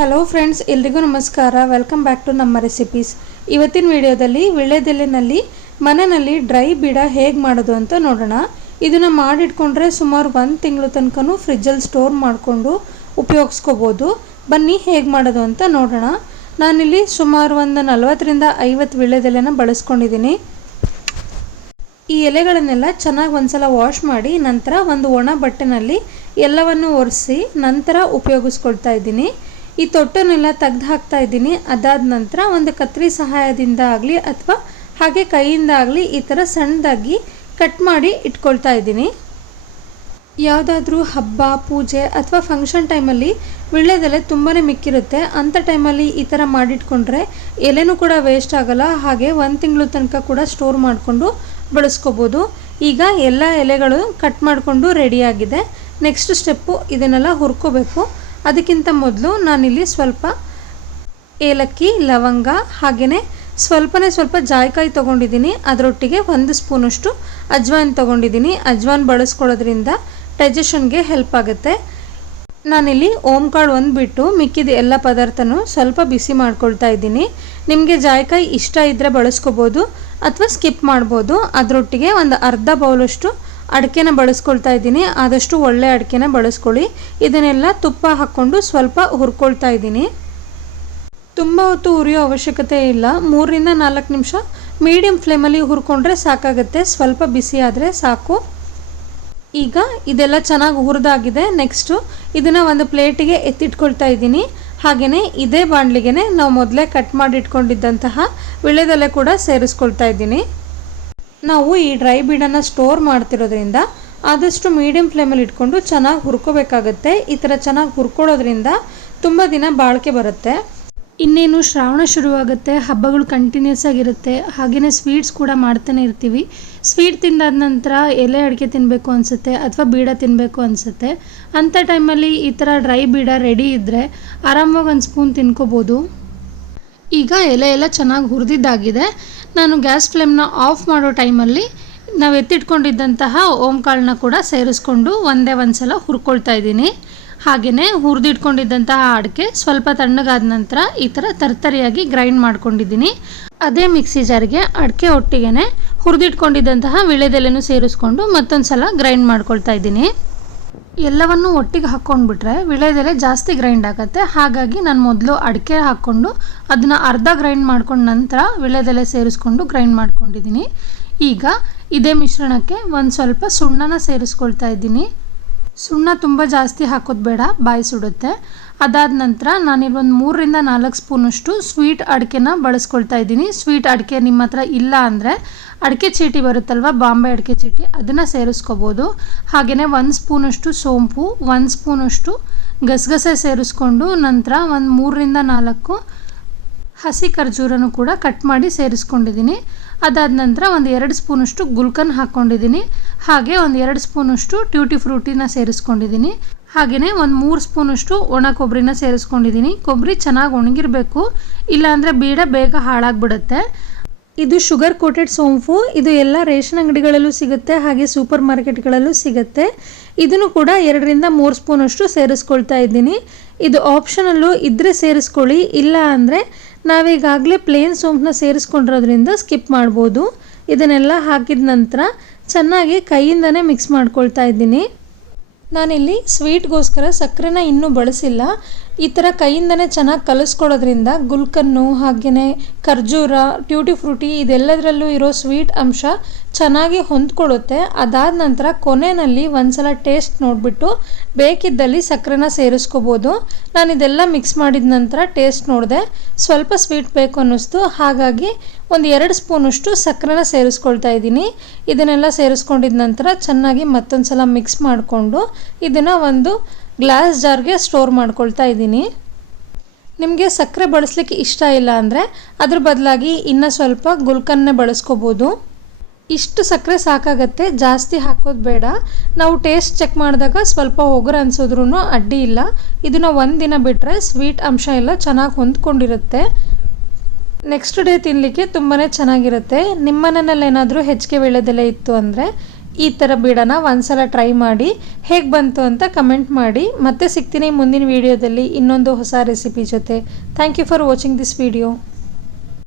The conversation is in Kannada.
ಹಲೋ ಫ್ರೆಂಡ್ಸ್, ಎಲ್ರಿಗೂ ನಮಸ್ಕಾರ. ವೆಲ್ಕಮ್ ಬ್ಯಾಕ್ ಟು ನಮ್ಮ ರೆಸಿಪೀಸ್. ಇವತ್ತಿನ ವಿಡಿಯೋದಲ್ಲಿ ವೀಳ್ಯದೆಲೆನಲ್ಲಿ ಮನೆಯಲ್ಲಿ ಡ್ರೈ ಬೀಡ ಹೇಗೆ ಮಾಡೋದು ಅಂತ ನೋಡೋಣ. ಇದನ್ನು ಮಾಡಿಟ್ಕೊಂಡ್ರೆ ಸುಮಾರು 1 ತಿಂಗಳು ತನಕನೂ ಫ್ರಿಜ್ಜಲ್ಲಿ ಸ್ಟೋರ್ ಮಾಡಿಕೊಂಡು ಉಪಯೋಗಿಸ್ಕೋಬೋದು. ಬನ್ನಿ ಹೇಗೆ ಮಾಡೋದು ಅಂತ ನೋಡೋಣ. ನಾನಿಲ್ಲಿ ಸುಮಾರು ಒಂದು 40ರಿಂದ 50 ವೀಳ್ಯದೆಲೆನ ಬಳಸ್ಕೊಂಡಿದ್ದೀನಿ. ಈ ಎಲೆಗಳನ್ನೆಲ್ಲ ಚೆನ್ನಾಗಿ ಒಂದ್ಸಲ ವಾಶ್ ಮಾಡಿ ನಂತರ ಒಂದು ಒಣ ಬಟ್ಟೆನಲ್ಲಿ ಎಲ್ಲವನ್ನು ಒರೆಸಿ ನಂತರ ಉಪಯೋಗಿಸ್ಕೊಳ್ತಾ ಇದ್ದೀನಿ. ಈ ತೊಟ್ಟನ್ನೆಲ್ಲ ತೆಗೆದು ಹಾಕ್ತಾ ಇದ್ದೀನಿ. ಅದಾದ ನಂತರ ಒಂದು ಕತ್ರಿ ಸಹಾಯದಿಂದ ಆಗಲಿ ಅಥವಾ ಹಾಗೆ ಕೈಯಿಂದ ಆಗಲಿ ಈ ಥರ ಸಣ್ಣದಾಗಿ ಕಟ್ ಮಾಡಿ ಇಟ್ಕೊಳ್ತಾ ಇದ್ದೀನಿ. ಯಾವುದಾದ್ರೂ ಹಬ್ಬ, ಪೂಜೆ ಅಥವಾ ಫಂಕ್ಷನ್ ಟೈಮಲ್ಲಿ ವೀಳ್ಯದೆಲೆ ತುಂಬಾ ಮಿಕ್ಕಿರುತ್ತೆ. ಅಂಥ ಟೈಮಲ್ಲಿ ಈ ಥರ ಮಾಡಿಟ್ಕೊಂಡ್ರೆ ಎಲೆನೂ ಕೂಡ ವೇಸ್ಟ್ ಆಗೋಲ್ಲ, ಹಾಗೆ 1 ತಿಂಗಳು ತನಕ ಕೂಡ ಸ್ಟೋರ್ ಮಾಡಿಕೊಂಡು ಬಳಸ್ಕೋಬೋದು. ಈಗ ಎಲ್ಲ ಎಲೆಗಳು ಕಟ್ ಮಾಡಿಕೊಂಡು ರೆಡಿಯಾಗಿದೆ. ನೆಕ್ಸ್ಟ್ ಸ್ಟೆಪ್ಪು ಇದನ್ನೆಲ್ಲ ಹುರ್ಕೋಬೇಕು. ಅದಕ್ಕಿಂತ ಮೊದಲು ನಾನಿಲ್ಲಿ ಸ್ವಲ್ಪ ಏಲಕ್ಕಿ, ಲವಂಗ ಹಾಗೆಯೇ ಸ್ವಲ್ಪ ಜಾಯಿಕಾಯಿ ತೊಗೊಂಡಿದ್ದೀನಿ. ಅದರೊಟ್ಟಿಗೆ 1 ಸ್ಪೂನಷ್ಟು ಅಜ್ವಾइन ತೊಗೊಂಡಿದ್ದೀನಿ. ಅಜ್ವಾइन ಬಳಸ್ಕೊಳ್ಳೋದ್ರಿಂದ ಡೈಜೆಷನ್ಗೆ ಹೆಲ್ಪ್ ಆಗುತ್ತೆ. ನಾನಿಲ್ಲಿ ಓಂಕಾಳು ಒಂದು ಬಿಟ್ಟು ಮಿಕ್ಕಿದ ಎಲ್ಲ ಪದಾರ್ಥನೂ ಸ್ವಲ್ಪ ಬಿಸಿ ಮಾಡ್ಕೊಳ್ತಾ ಇದ್ದೀನಿ. ನಿಮಗೆ ಜಾಯಿಕಾಯಿ ಇಷ್ಟ ಇದ್ದರೆ ಬಳಸ್ಕೋಬೋದು ಅಥವಾ ಸ್ಕಿಪ್ ಮಾಡ್ಬೋದು. ಅದರೊಟ್ಟಿಗೆ ಒಂದು ಅರ್ಧ ಬೌಲಷ್ಟು ಅಡಿಕೆನ ಬಳಸ್ಕೊಳ್ತಾ ಇದ್ದೀನಿ. ಆದಷ್ಟು ಒಳ್ಳೆ ಅಡಿಕೆನ ಬಳಸ್ಕೊಳ್ಳಿ. ಇದನ್ನೆಲ್ಲ ತುಪ್ಪ ಹಾಕ್ಕೊಂಡು ಸ್ವಲ್ಪ ಹುರ್ಕೊಳ್ತಾ ಇದ್ದೀನಿ. ತುಂಬ ಹೊತ್ತು ಹುರಿಯೋ ಅವಶ್ಯಕತೆ ಇಲ್ಲ. 3ರಿಂದ 4 ನಿಮಿಷ ಮೀಡಿಯಮ್ ಫ್ಲೇಮಲ್ಲಿ ಹುರ್ಕೊಂಡ್ರೆ ಸಾಕಾಗುತ್ತೆ. ಸ್ವಲ್ಪ ಬಿಸಿ ಆದರೆ ಸಾಕು. ಈಗ ಇದೆಲ್ಲ ಚೆನ್ನಾಗಿ ಹುರಿದಾಗಿದೆ. ನೆಕ್ಸ್ಟು ಇದನ್ನು ಒಂದು ಪ್ಲೇಟಿಗೆ ಎತ್ತಿಟ್ಕೊಳ್ತಾ ಇದ್ದೀನಿ. ಹಾಗೆಯೇ ಇದೇ ಬಾಣಲಿಗೆ ನಾವು ಮೊದಲೇ ಕಟ್ ಮಾಡಿ ಇಟ್ಕೊಂಡಿದ್ದಂತಹ ವೀಳ್ಯದೆಲೆ ಕೂಡ ಸೇರಿಸ್ಕೊಳ್ತಾ ಇದ್ದೀನಿ. ನಾವು ಈ ಡ್ರೈ ಬೀಡನ್ನು ಸ್ಟೋರ್ ಮಾಡ್ತಿರೋದ್ರಿಂದ ಆದಷ್ಟು ಮೀಡಿಯಮ್ ಫ್ಲೇಮಲ್ಲಿ ಇಟ್ಕೊಂಡು ಚೆನ್ನಾಗಿ ಹುರ್ಕೋಬೇಕಾಗತ್ತೆ. ಈ ಥರ ಚೆನ್ನಾಗಿ ಹುರ್ಕೊಳ್ಳೋದ್ರಿಂದ ತುಂಬ ದಿನ ಬಾಳಿಕೆ ಬರುತ್ತೆ. ಇನ್ನೇನು ಶ್ರಾವಣ ಶುರುವಾಗುತ್ತೆ, ಹಬ್ಬಗಳು ಕಂಟಿನ್ಯೂಸ್ ಆಗಿರುತ್ತೆ. ಹಾಗೆಯೇ ಸ್ವೀಟ್ಸ್ ಕೂಡ ಮಾಡ್ತಾನೆ ಇರ್ತೀವಿ. ಸ್ವೀಟ್ ತಿಂದಾದ ನಂತರ ಎಲೆ ಅಡಿಕೆ ತಿನ್ನಬೇಕು ಅನಿಸುತ್ತೆ ಅಥವಾ ಬೀಡ ತಿನ್ನಬೇಕು ಅನಿಸುತ್ತೆ. ಅಂಥ ಟೈಮಲ್ಲಿ ಈ ಥರ ಡ್ರೈ ಬೀಡ ರೆಡಿ ಇದ್ದರೆ ಆರಾಮಾಗಿ 1 ಸ್ಪೂನ್ ತಿನ್ಕೋಬೋದು. ಈಗ ಎಲೆ ಎಲ್ಲ ಚೆನ್ನಾಗಿ ಹುರಿದಿದ್ದಾಗಿದೆ. ನಾನು ಗ್ಯಾಸ್ ಫ್ಲೇಮ್ನ ಆಫ್ ಮಾಡೋ ಟೈಮಲ್ಲಿ ನಾವು ಎತ್ತಿಟ್ಕೊಂಡಿದ್ದಂತಹ ಓಂಕಾಳನ್ನ ಕೂಡ ಸೇರಿಸ್ಕೊಂಡು ಒಂದೇ ಸಲ ಹುರ್ಕೊಳ್ತಾ ಇದ್ದೀನಿ. ಹಾಗೆಯೇ ಹುರಿದಿಟ್ಕೊಂಡಿದ್ದಂತಹ ಅಡಿಕೆ ಸ್ವಲ್ಪ ತಣ್ಣಗಾದ ನಂತರ ಈ ಥರ ತರ್ತರಿಯಾಗಿ ಗ್ರೈಂಡ್ ಮಾಡ್ಕೊಂಡಿದ್ದೀನಿ. ಅದೇ ಮಿಕ್ಸಿ ಜಾರಿಗೆ ಅಡಿಕೆ ಒಟ್ಟಿಗೆ ಹುರಿದಿಟ್ಕೊಂಡಿದ್ದಂತಹ ವೀಳ್ಯದೆಲೆನೂ ಸೇರಿಸ್ಕೊಂಡು ಮತ್ತೊಂದು ಸಲ ಗ್ರೈಂಡ್ ಮಾಡ್ಕೊಳ್ತಾ ಇದ್ದೀನಿ. ಎಲ್ಲವನ್ನು ಒಟ್ಟಿಗೆ ಹಾಕ್ಕೊಂಡ್ಬಿಟ್ರೆ ವೀಳ್ಯದೆಲೆ ಜಾಸ್ತಿ ಗ್ರೈಂಡ್ ಆಗುತ್ತೆ. ಹಾಗಾಗಿ ನಾನು ಮೊದಲು ಅಡಿಕೆ ಹಾಕ್ಕೊಂಡು ಅದನ್ನು ಅರ್ಧ ಗ್ರೈಂಡ್ ಮಾಡ್ಕೊಂಡು ನಂತರ ವೀಳ್ಯದೆಲೆ ಸೇರಿಸ್ಕೊಂಡು ಗ್ರೈಂಡ್ ಮಾಡ್ಕೊಂಡಿದ್ದೀನಿ. ಈಗ ಇದೇ ಮಿಶ್ರಣಕ್ಕೆ ಒಂದು ಸ್ವಲ್ಪ ಸುಣ್ಣನ ಸೇರಿಸ್ಕೊಳ್ತಾ ಇದ್ದೀನಿ. ಸುಣ್ಣ ತುಂಬ ಜಾಸ್ತಿ ಹಾಕೋದು ಬೇಡ, ಬಾಯಿ ಸುಡುತ್ತೆ. ಅದಾದ ನಂತರ ನಾನಿಲ್ಲೊಂದು 3ರಿಂದ 4 ಸ್ಪೂನಷ್ಟು ಸ್ವೀಟ್ ಅಡಿಕೆನ ಬಳಸ್ಕೊಳ್ತಾ ಇದ್ದೀನಿ. ಸ್ವೀಟ್ ಅಡಿಕೆ ನಿಮ್ಮ ಹತ್ರ ಇಲ್ಲ ಅಂದರೆ ಅಡಿಕೆ ಚೀಟಿ ಬರುತ್ತಲ್ವ, ಬಾಂಬೆ ಅಡಿಕೆ ಚೀಟಿ, ಅದನ್ನು ಸೇರಿಸ್ಕೋಬೋದು. ಹಾಗೆಯೇ 1 ಸ್ಪೂನಷ್ಟು ಸೋಂಪು, 1 ಸ್ಪೂನಷ್ಟು ಗಸಗಸೆ ಸೇರಿಸ್ಕೊಂಡು ನಂತರ ಒಂದು 3ರಿಂದ 4 ಹಸಿ ಖರ್ಜೂರನೂ ಕೂಡ ಕಟ್ ಮಾಡಿ ಸೇರಿಸ್ಕೊಂಡಿದ್ದೀನಿ. ಅದಾದ ನಂತರ ಒಂದು 2 ಸ್ಪೂನಷ್ಟು ಗುಲ್ಕನ್ ಹಾಕ್ಕೊಂಡಿದ್ದೀನಿ. ಹಾಗೆ ಒಂದು 2 ಸ್ಪೂನಷ್ಟು ಟ್ಯೂಟಿ ಫ್ರೂಟಿನ ಸೇರಿಸ್ಕೊಂಡಿದ್ದೀನಿ. ಹಾಗೆಯೇ ಒಂದು 3 ಸ್ಪೂನಷ್ಟು ಒಣ ಕೊಬ್ಬರಿನ ಸೇರಿಸ್ಕೊಂಡಿದ್ದೀನಿ. ಕೊಬ್ಬರಿ ಚೆನ್ನಾಗಿ ಒಣಗಿರಬೇಕು, ಇಲ್ಲಾಂದರೆ ಬೀಡ ಬೇಗ ಹಾಳಾಗ್ಬಿಡುತ್ತೆ. ಇದು ಶುಗರ್ ಕೋಟೆಡ್ ಸೋಂಪು. ಇದು ಎಲ್ಲ ರೇಷನ್ ಅಂಗಡಿಗಳಲ್ಲೂ ಸಿಗುತ್ತೆ, ಹಾಗೆ ಸೂಪರ್ ಮಾರ್ಕೆಟ್ಗಳಲ್ಲೂ ಸಿಗುತ್ತೆ. ಇದನ್ನು ಕೂಡ 2ರಿಂದ 3 ಸ್ಪೂನಷ್ಟು ಸೇರಿಸ್ಕೊಳ್ತಾ ಇದ್ದೀನಿ. ಇದು ಆಪ್ಷನಲ್ಲು ಇದ್ದರೆ ಸೇರಿಸ್ಕೊಳ್ಳಿ, ಇಲ್ಲ ಅಂದರೆ ನಾವೀಗಾಗಲೇ ಪ್ಲೇನ್ ಸೋಂಪನ್ನ ಸೇರಿಸ್ಕೊಂಡಿರೋದ್ರಿಂದ ಸ್ಕಿಪ್ ಮಾಡ್ಬೋದು. ಇದನ್ನೆಲ್ಲ ಹಾಕಿದ ನಂತರ ಚೆನ್ನಾಗಿ ಕೈಯಿಂದನೇ ಮಿಕ್ಸ್ ಮಾಡ್ಕೊಳ್ತಾ ಇದ್ದೀನಿ. ನಾನಿಲ್ಲಿ ಸ್ವೀಟ್ಗೋಸ್ಕರ ಸಕ್ಕರೆನ ಇನ್ನೂ ಬಳಸಿಲ್ಲ. ಈ ಥರ ಕೈಯಿಂದನೇ ಚೆನ್ನಾಗಿ ಕಲಿಸ್ಕೊಳ್ಳೋದ್ರಿಂದ ಗುಲ್ಕನ್ನು ಹಾಗೆಯೇ ಖರ್ಜೂರ, ಟ್ಯೂಟಿ ಫ್ರೂಟಿ ಇದೆಲ್ಲದರಲ್ಲೂ ಇರೋ ಸ್ವೀಟ್ ಅಂಶ ಚೆನ್ನಾಗಿ ಹೊಂದ್ಕೊಳ್ಳುತ್ತೆ. ಅದಾದ ನಂತರ ಕೊನೆಯಲ್ಲಿ ಒಂದ್ಸಲ ಟೇಸ್ಟ್ ನೋಡಿಬಿಟ್ಟು ಬೇಕಿದ್ದಲ್ಲಿ ಸಕ್ಕರೆನ ಸೇರಿಸ್ಕೋಬೋದು. ನಾನು ಇದೆಲ್ಲ ಮಿಕ್ಸ್ ಮಾಡಿದ ನಂತರ ಟೇಸ್ಟ್ ನೋಡಿದೆ, ಸ್ವಲ್ಪ ಸ್ವೀಟ್ ಬೇಕು ಅನ್ನಿಸ್ತು. ಹಾಗಾಗಿ ಒಂದು 2 ಸ್ಪೂನಷ್ಟು ಸಕ್ಕರೆನ ಸೇರಿಸ್ಕೊಳ್ತಾ ಇದ್ದೀನಿ. ಇದನ್ನೆಲ್ಲ ಸೇರಿಸ್ಕೊಂಡಿದ ನಂತರ ಚೆನ್ನಾಗಿ ಮತ್ತೊಂದು ಸಲ ಮಿಕ್ಸ್ ಮಾಡಿಕೊಂಡು ಇದನ್ನು ಒಂದು ಗ್ಲಾಸ್ ಜಾರ್ಗೆ ಸ್ಟೋರ್ ಮಾಡ್ಕೊಳ್ತಾ ಇದ್ದೀನಿ. ನಿಮಗೆ ಸಕ್ಕರೆ ಬಳಸಲಿಕ್ಕೆ ಇಷ್ಟ ಇಲ್ಲ ಅಂದರೆ ಅದ್ರ ಬದಲಾಗಿ ಇನ್ನೂ ಸ್ವಲ್ಪ ಗುಲ್ಕನ್ನೇ ಬಳಸ್ಕೋಬೋದು. ಇಷ್ಟು ಸಕ್ಕರೆ ಸಾಕಾಗತ್ತೆ, ಜಾಸ್ತಿ ಹಾಕೋದು ಬೇಡ. ನಾವು ಟೇಸ್ಟ್ ಚೆಕ್ ಮಾಡಿದಾಗ ಸ್ವಲ್ಪ ಒಗರು ಅನಿಸಿದ್ರೂ ಅಡ್ಡಿ ಇಲ್ಲ. ಇದನ್ನು 1 ದಿನ ಬಿಟ್ಟರೆ ಸ್ವೀಟ್ ಅಂಶ ಎಲ್ಲ ಚೆನ್ನಾಗಿ ಹೊಂದ್ಕೊಂಡಿರುತ್ತೆ. ನೆಕ್ಸ್ಟ್ ಡೇ ತಿನ್ನಲಿಕ್ಕೆ ತುಂಬಾ ಚೆನ್ನಾಗಿರುತ್ತೆ. ನಿಮ್ಮ ಮನೆಯಲ್ಲಿ ಏನಾದರೂ ಹೆಚ್ಚಿಗೆ ವೀಳ್ಯದೆಲೆ ಇತ್ತು ಅಂದರೆ ಈ ಥರ ಬೀಡಾನ ಒಂದ್ಸಲ ಟ್ರೈ ಮಾಡಿ ಹೇಗೆ ಬಂತು ಅಂತ ಕಮೆಂಟ್ ಮಾಡಿ. ಮತ್ತೆ ಸಿಗ್ತೀನಿ ಮುಂದಿನ ವಿಡಿಯೋದಲ್ಲಿ ಇನ್ನೊಂದು ಹೊಸ ರೆಸಿಪಿ ಜೊತೆ. Thank you for watching this video.